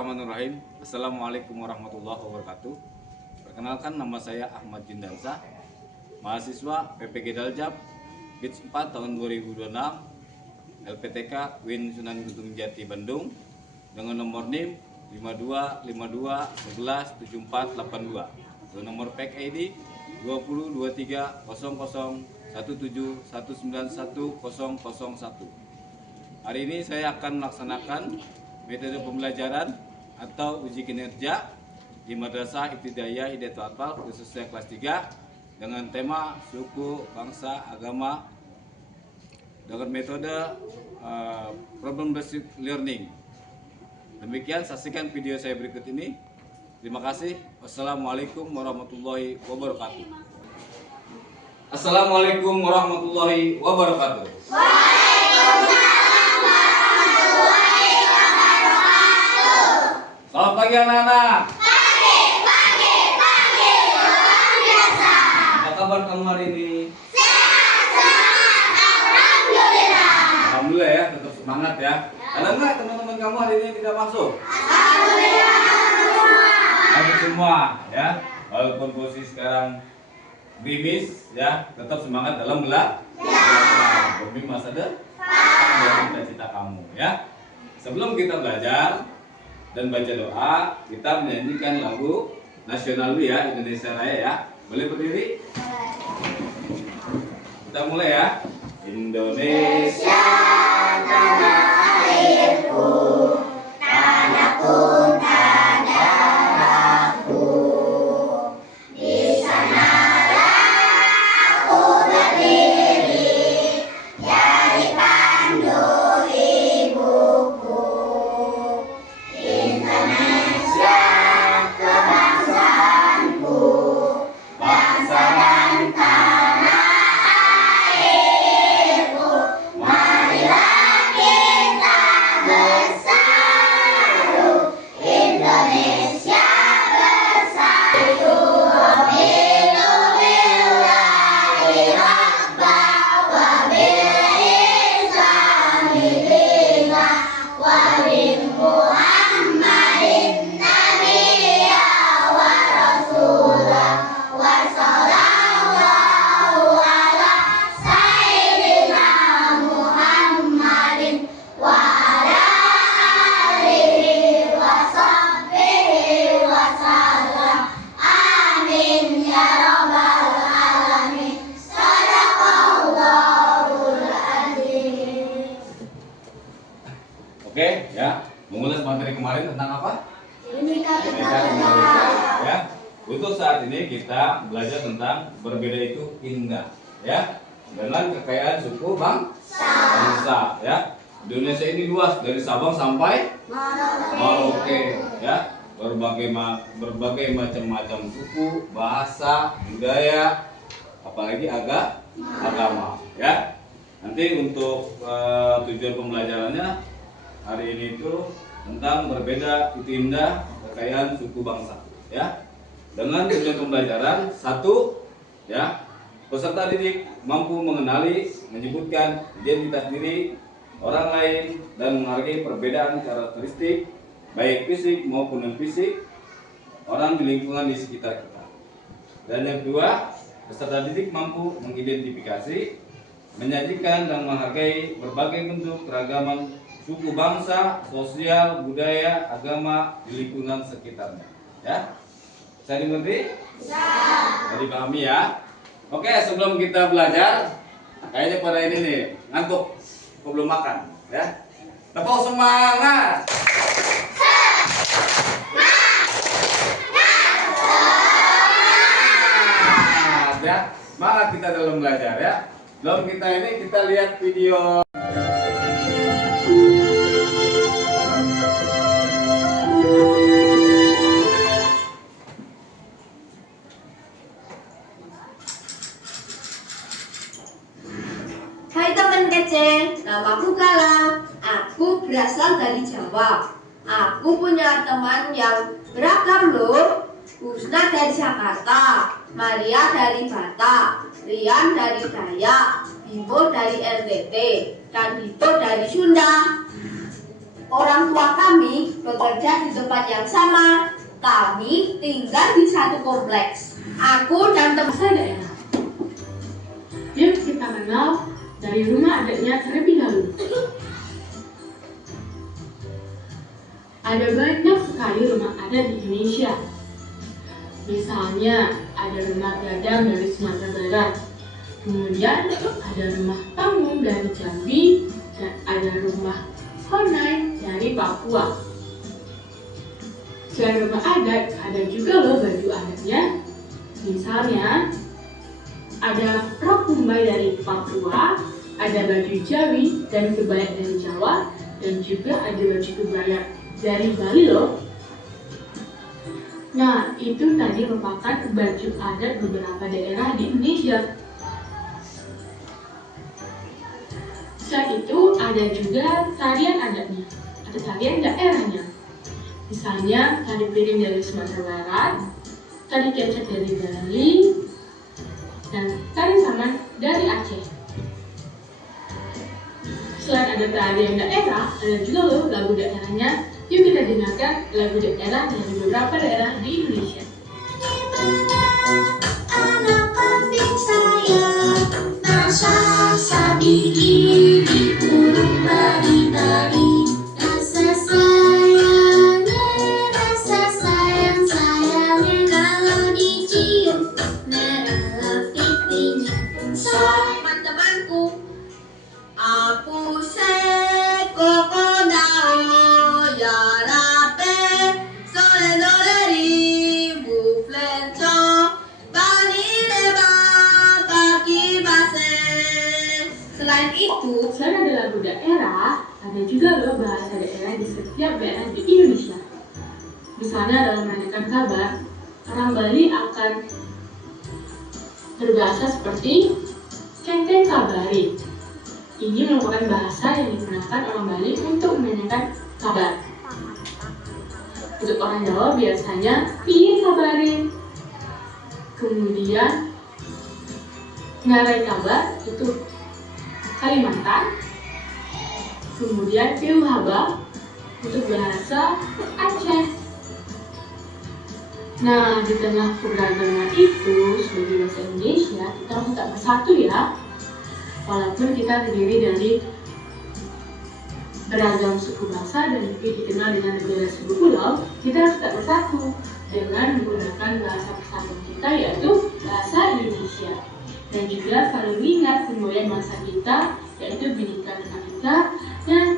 Bismillahirrahmanirrahim. Assalamualaikum warahmatullahi wabarakatuh. Perkenalkan, nama saya Ahmad Jindansa, mahasiswa PPG Daljab Batch 4 tahun 2026, LPTK Win Sunan Gunung Jati Bandung, dengan nomor NIM 5252117482 dan nomor PEK ID 20230017191001. Hari ini saya akan melaksanakan metode pembelajaran atau uji kinerja di Madrasah Ibtidaiyah Hidayatul Atfal khususnya kelas 3 dengan tema suku, bangsa, agama dengan metode problem based learning. Demikian, saksikan video saya berikut ini. Terima kasih. Wassalamualaikum warahmatullahi wabarakatuh. Assalamualaikum warahmatullahi wabarakatuh. Selamat pagi anak-anak. Pagi, orang biasa. Apa kabar kamu hari ini? Sehat, alhamdulillah. Alhamdulillah ya, tetap semangat ya. Ada nggak teman-teman kamu hari ini tidak masuk? Alhamdulillah Masuk semua ya. Walaupun posisi sekarang gerimis ya, tetap semangat dalam belajar. Demi masa depan dan cita-cita kamu ya. Sebelum kita belajar dan baca doa, kita menyanyikan lagu nasional dulu ya, Indonesia Raya ya. Boleh berdiri? Kita mulai ya. Indonesia tanah airku, tanahku, tanahku. Di sanalah aku berdiri, jadi pandu ibuku. Indonesia kebangsaanku, bangsa dan tanah airku. Marilah kita bersatu, Indonesia bersatu. Billahi rabba wa bil islami dina wa bil Muhammadin nabiyya wa rasulah wa sallallahu ala sayyidina Muhammadin wa ala alihi wa sahbihi wa sallam. Amin ya rabbal alamin. Sadaqallahul azim. Oke ya. Mengulas materi kemarin tentang apa? Bhinneka Bhinneka Tunggal Ika, ya. Untuk saat ini kita belajar tentang berbeda itu indah, ya. Dengan kekayaan suku bangsa, ya. Indonesia ini luas dari Sabang sampai Merauke, ya. Berbagai macam-macam suku, bahasa, budaya, apalagi agama, ya. Nanti untuk tujuan pembelajarannya hari ini itu tentang berbeda itu indah, kekayaan suku bangsa, ya. Dengan tujuan pembelajaran satu, ya, peserta didik mampu mengenali, menyebutkan identitas diri orang lain dan menghargai perbedaan karakteristik baik fisik maupun non fisik orang di lingkungan di sekitar kita. Dan yang kedua, peserta didik mampu mengidentifikasi, menyajikan dan menghargai berbagai bentuk keragaman suku bangsa, sosial, budaya, agama di lingkungan sekitarnya, ya. Bisa dimengerti? Bisa. Jadi pahami ya. Oke, sebelum kita belajar, kayaknya pada ini nih ngantuk, kok belum makan, ya. Tepuk semangat. Ya, semangat kita dalam belajar ya. Sebelum kita ini kita lihat video. Hai teman kecil, namaku Galang. Aku berasal dari Jawa. Aku punya teman yang beragam loh. Husna dari Jakarta, Maria dari Batak, Rian dari Dayak, Bimo dari NTT, dan Dito dari Sunda. orang tua kami bekerja di tempat yang sama. Kami tinggal di satu kompleks. Aku dan teman Bahasa daerah. Yuk kita kenal dari rumah adatnya terlebih dahulu. Ada banyak sekali rumah adat di Indonesia. Misalnya ada rumah Gadang dari Sumatera Barat, kemudian ada rumah Panggung dari Jambi, dan ada rumah Honai dari Papua. Selain rumah adat, ada juga loh baju adatnya. Misalnya ada rok Mumbai dari Papua, ada baju Jawi dan kebaya dari Jawa, dan juga ada baju kebaya dari Bali loh. Nah, itu tadi merupakan baju adat beberapa daerah di Indonesia. Selain itu, ada juga tarian adatnya, atau tarian daerahnya. Misalnya, tari piring dari Sumatera Barat, tari kecak dari Bali, dan tari saman dari Aceh. Selain ada tarian daerah, ada juga loh lagu daerahnya. Yuk kita dengarkan lagu daerah dari beberapa daerah di Indonesia. Anak kambing saya masa sabi ini burung bari-bari. Rasa sayangnya kalau dicium merah pipinya. teman-temanku. Aku koko nao yarape sore doreri buflenco banileba baki base. Selain itu, Selain ada lagu daerah, ada juga loh bahasa daerah di setiap daerah di Indonesia. Misalnya dalam menanyakan kabar, orang Bali akan berbahasa seperti Cengkeng Kabari. Ini merupakan bahasa yang digunakan orang Bali untuk menanyakan kabar. Untuk orang Jawa biasanya piye kabari. Kemudian ngarai kabar itu Kalimantan. Kemudian Piuhaba untuk bahasa Aceh. Nah, di tengah keberagaman itu sebagai bahasa Indonesia kita harus tetap bersatu ya. Walaupun kita terdiri dari beragam suku bangsa dan juga dikenal dengan negara seribu pulau, kita harus tetap bersatu dengan menggunakan bahasa persatuan kita yaitu bahasa Indonesia. Dan juga selalu ingat semboyan bangsa kita yaitu Bhinneka Tunggal Ika yang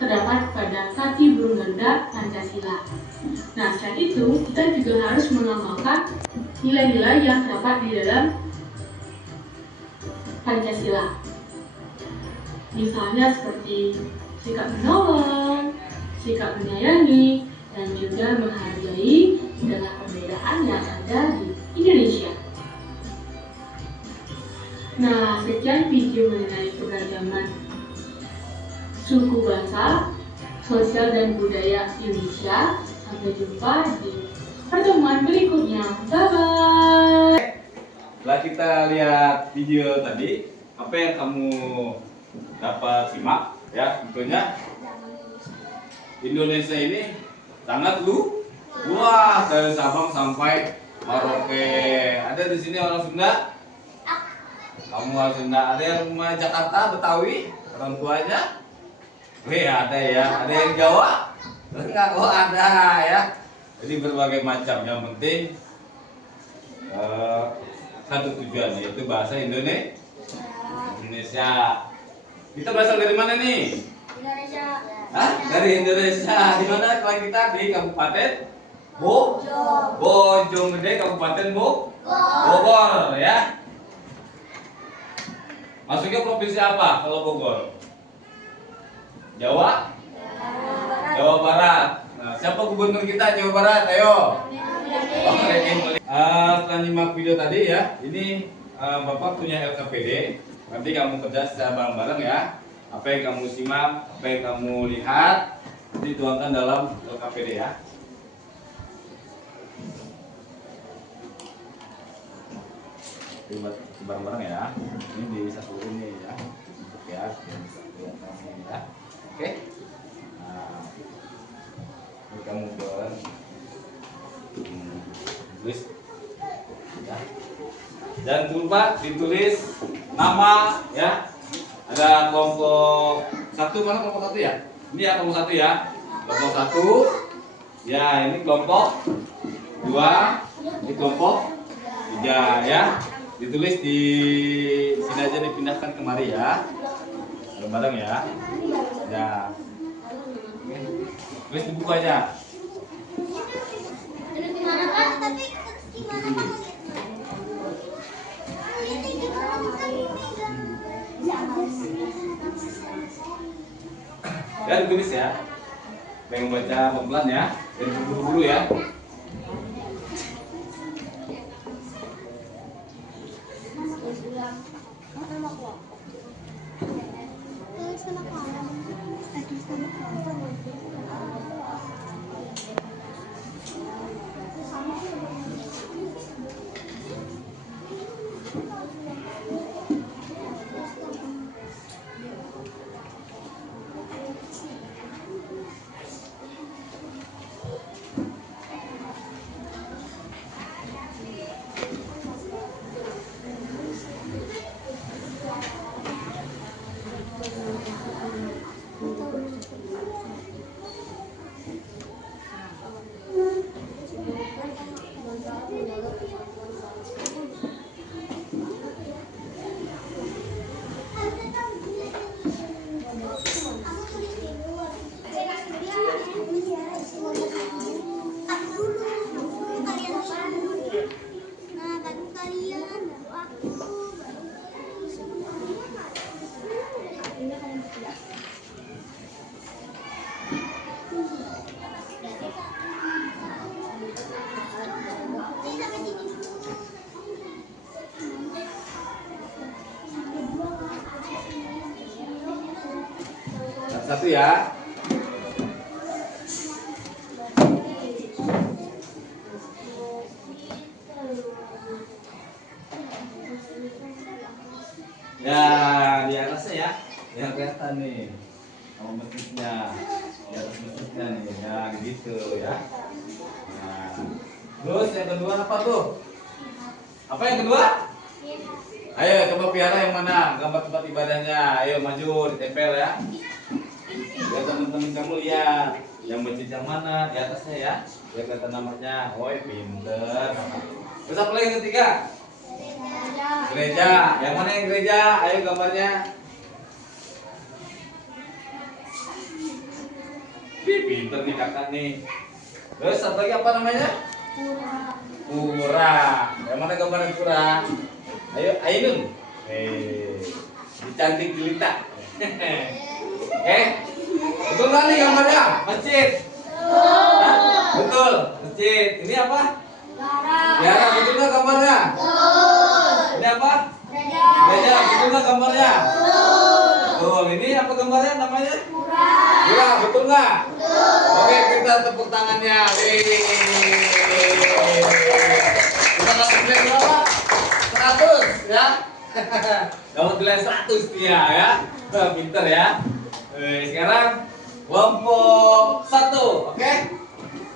terdapat pada kaki burung ganda Pancasila. Nah, selain itu kita juga harus mengamalkan nilai-nilai yang terdapat di dalam Pancasila. Misalnya seperti sikap menolong, sikap menyayangi, dan juga menghargai segala perbedaan yang ada di Indonesia. Nah, sekian video mengenai keberagaman suku bangsa, sosial dan budaya Indonesia. Sampai jumpa di pertemuan berikutnya. Bye-bye. Setelah kita lihat video tadi, apa yang kamu dapat simak? Ya, tentunya Indonesia ini sangat luas dari Sabang sampai Merauke. Ada di sini orang Sunda? Kamu orang Sunda. Ada yang rumah Jakarta, Betawi, orang tuanya? Wih, ada ya. Ada yang Jawa? Enggak, oh ada ya. Jadi berbagai macam. Yang penting satu tujuan, yaitu bahasa Indonesia. Kita berasal dari mana nih? Indonesia. Hah? Dari Indonesia. Di mana kalau kita di Kabupaten Bojonggede, Kabupaten Bogor ya. Masuknya provinsi apa kalau Bogor? Jawa Barat. Nah, siapa gubernur kita Jawa Barat? Ayo. Setelah nyimak video tadi ya, ini Bapak punya LKPD. Nanti kamu kerja secara bareng-bareng ya. Apa yang kamu simak, apa yang kamu lihat, nanti tuangkan dalam LKPD ya. Buat bareng-bareng ya. Ini di satu ini ya. Untuk ya, biar bisa lihat kamu ya. Oke. Nah, Jangan lupa ditulis nama ya. Ada kelompok 1, mana kelompok 1 ya? Ini ya kelompok 1 ya. Kelompok 1. Ya, ini kelompok 2. Ini kelompok 3 ya. Ditulis di sini aja, dipindahkan kemari ya. Bareng-bareng ya. Ya. Oke. Tulis di buku aja. Terus gimana Pak? Tapi gimana Pak? Ya, ditulis ya. Pengen baca pelan ya. Dan buru-buru ya. Satu ya. Ya, di atasnya ya. Yang kelihatan nih. Nama masjidnya. Di atas masjidnya nih. Ya, gitu ya. Nah. Terus yang kedua apa tuh? Apa yang kedua? Ayo coba piara yang mana? Gambar tempat ibadahnya. Ayo maju, ditempel ya. Biar teman-teman kamu lihat yang masjid yang mana di atasnya ya. Biar kelihatan namanya. Woi, pinter. Terus apa lagi yang ketiga? Gereja. Yang mana yang gereja? Ayo gambarnya. Pinter nih kakak nih. Terus satu lagi apa namanya? Pura. Yang mana gambarnya pura? Ayo, Ainun. Cantik jelita. Betul kan nih gambarnya? Masjid. Hah? Betul. Masjid. Ini apa? Ya, betul nggak gambarnya? Ini apa? Gereja. Betul nggak gambarnya? Betul. Ini apa gambarnya namanya? Pura. Betul nggak? Oke, kita tepuk tangannya. Kita dapat nilai berapa? 100 ya. Dapat nilai 100 dia ya. Pinter ya. Sekarang kelompok 1, oke?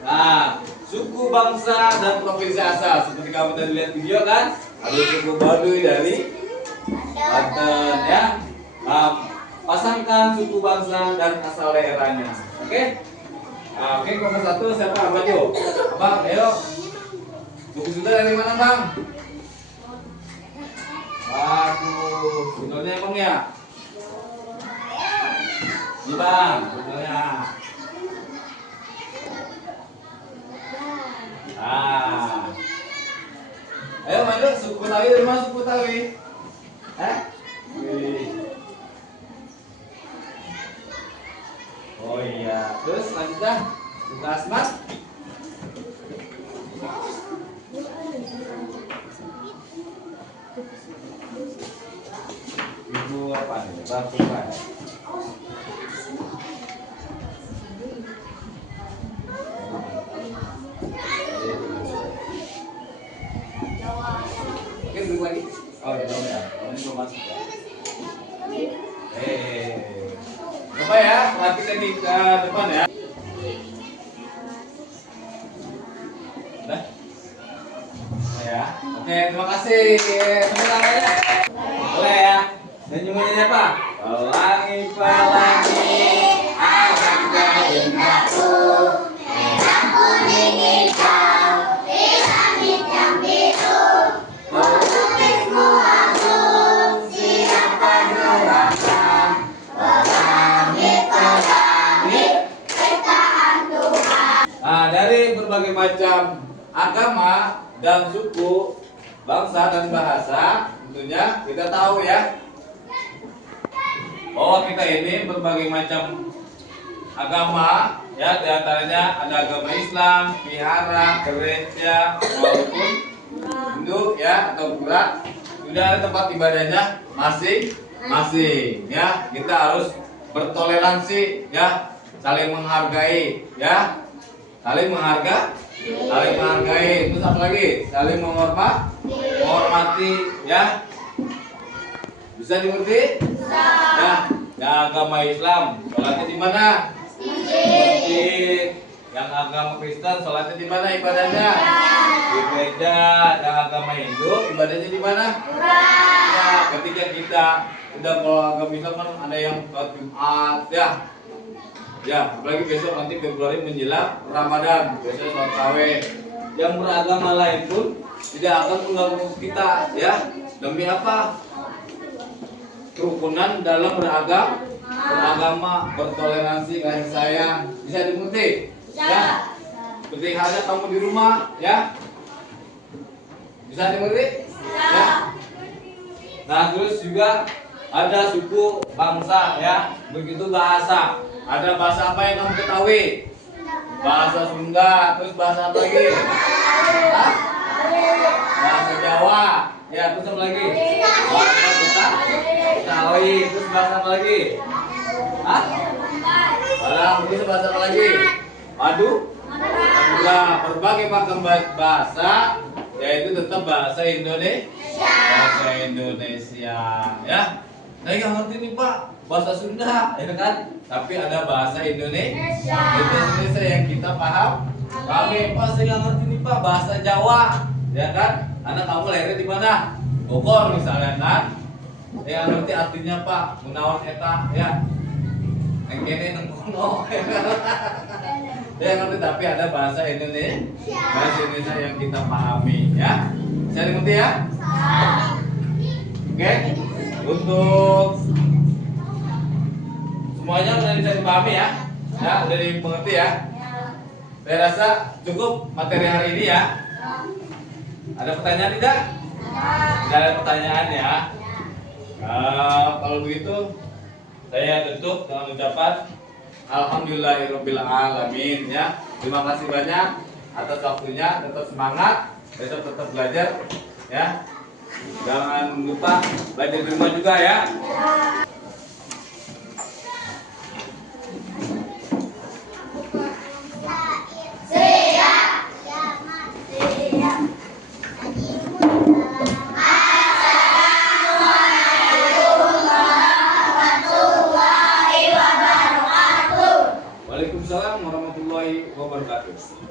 Nah, suku, bangsa, dan provinsi asal. Seperti kamu tadi lihat video kan? Ada suku Baduy dari Banten ya. Pasangkan suku, bangsa, dan asal daerahnya. Oke? Nah, oke, kelompok 1 siapa? Maju. Bang, ayo. Suku Sunda dari mana, Bang? Waduh, Sundanya emang ya? Ini Bang, Sundanya. Ah. Ayo maju, suku Betawi dari mana suku Betawi? Oh iya, terus lanjutkan suku Asmat. Ibu apa nih? Bapak apa? Oke, duduk lagi. Oh, belum ya. Ini belum masuk ya. Coba ya, perhatikan di depan ya. Udah? Ya. Oke, terima kasih. Tepuk tangannya. Boleh ya. Nyanyi apa? Pelangi, pelangi, alangkah indahku, Merah kuning hijau di langit yang biru. pelukismu agung, siapa gerakan, pelangi, pelangi. Ciptaan Tuhan. Nah, dari berbagai macam agama dan suku, bangsa dan bahasa, tentunya kita tahu ya bahwa kita ini berbagai macam agama ya, diantaranya ada agama Islam, Vihara, Gereja maupun Hindu ya atau Pura. Sudah ada tempat ibadahnya masing-masing ya. Kita harus bertoleransi ya, saling menghargai ya, saling menghargai. Terus apa lagi? Saling menghormati ya. Bisa dimengerti? Ya, yang agama Islam sholatnya di mana? Masjid. Yang agama Kristen sholatnya di mana ibadahnya? Di gereja. Yang agama Hindu ibadahnya di mana? Ya, ketika kita udah kalau agama Islam kan ada yang sholat Jumat ya. Ya, apalagi besok nanti Februari menjelang Ramadan, besok sholat tarawih. Yang beragama lain pun tidak akan mengganggu kita ya. Demi apa? Kerukunan dalam beragama, bertoleransi, kasih sayang. Bisa dimengerti? Ya. Seperti halnya kamu di rumah, ya. Bisa dimengerti? Ya. Nah, terus juga ada suku, bangsa, ya. Begitu bahasa. Ada bahasa apa yang kamu ketahui? Bahasa Sunda, terus bahasa apa lagi? Hah? Bahasa Jawa. Ya, terus apa lagi? Bahasa Betawi, terus bahasa apa lagi? Hah? Balang, terus bahasa apa lagi? Aduh? Nah, berbagai macam bahasa, yaitu tetap bahasa Indonesia. Bahasa Indonesia, ya. Saya nggak ngerti nih Pak, bahasa Sunda, ya kan? Tapi ada bahasa Indonesia. Itu Indonesia yang kita paham. Kami Pak, saya nggak ngerti nih Pak, bahasa Jawa, ya kan? Karena kamu lahirnya di mana? Bogor misalnya kan? Ya ngerti artinya Pak, menawan eta ya. Yang kene nang kono. Ya ngerti, tapi ada bahasa Indonesia. Bahasa Indonesia yang kita pahami ya. Bisa dimengerti ya? Oke. Untuk semuanya sudah bisa dipahami ya. Ya, udah dimengerti ya. Saya rasa cukup materi hari ini ya. Ada pertanyaan tidak? Tidak ada pertanyaan ya. Kalau begitu saya tutup dengan ucapan Alhamdulillahirabbil alamin ya. Terima kasih banyak atas waktunya. Tetap semangat, besok tetap belajar ya. Jangan lupa belajar di rumah juga ya. Waalaikumsalam warahmatullahi wabarakatuh.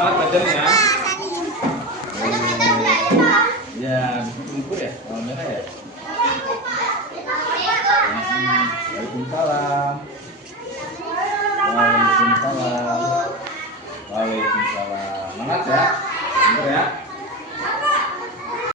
Belajarnya ya, ukur ya, kalau merah ya. Waalaikumsalam.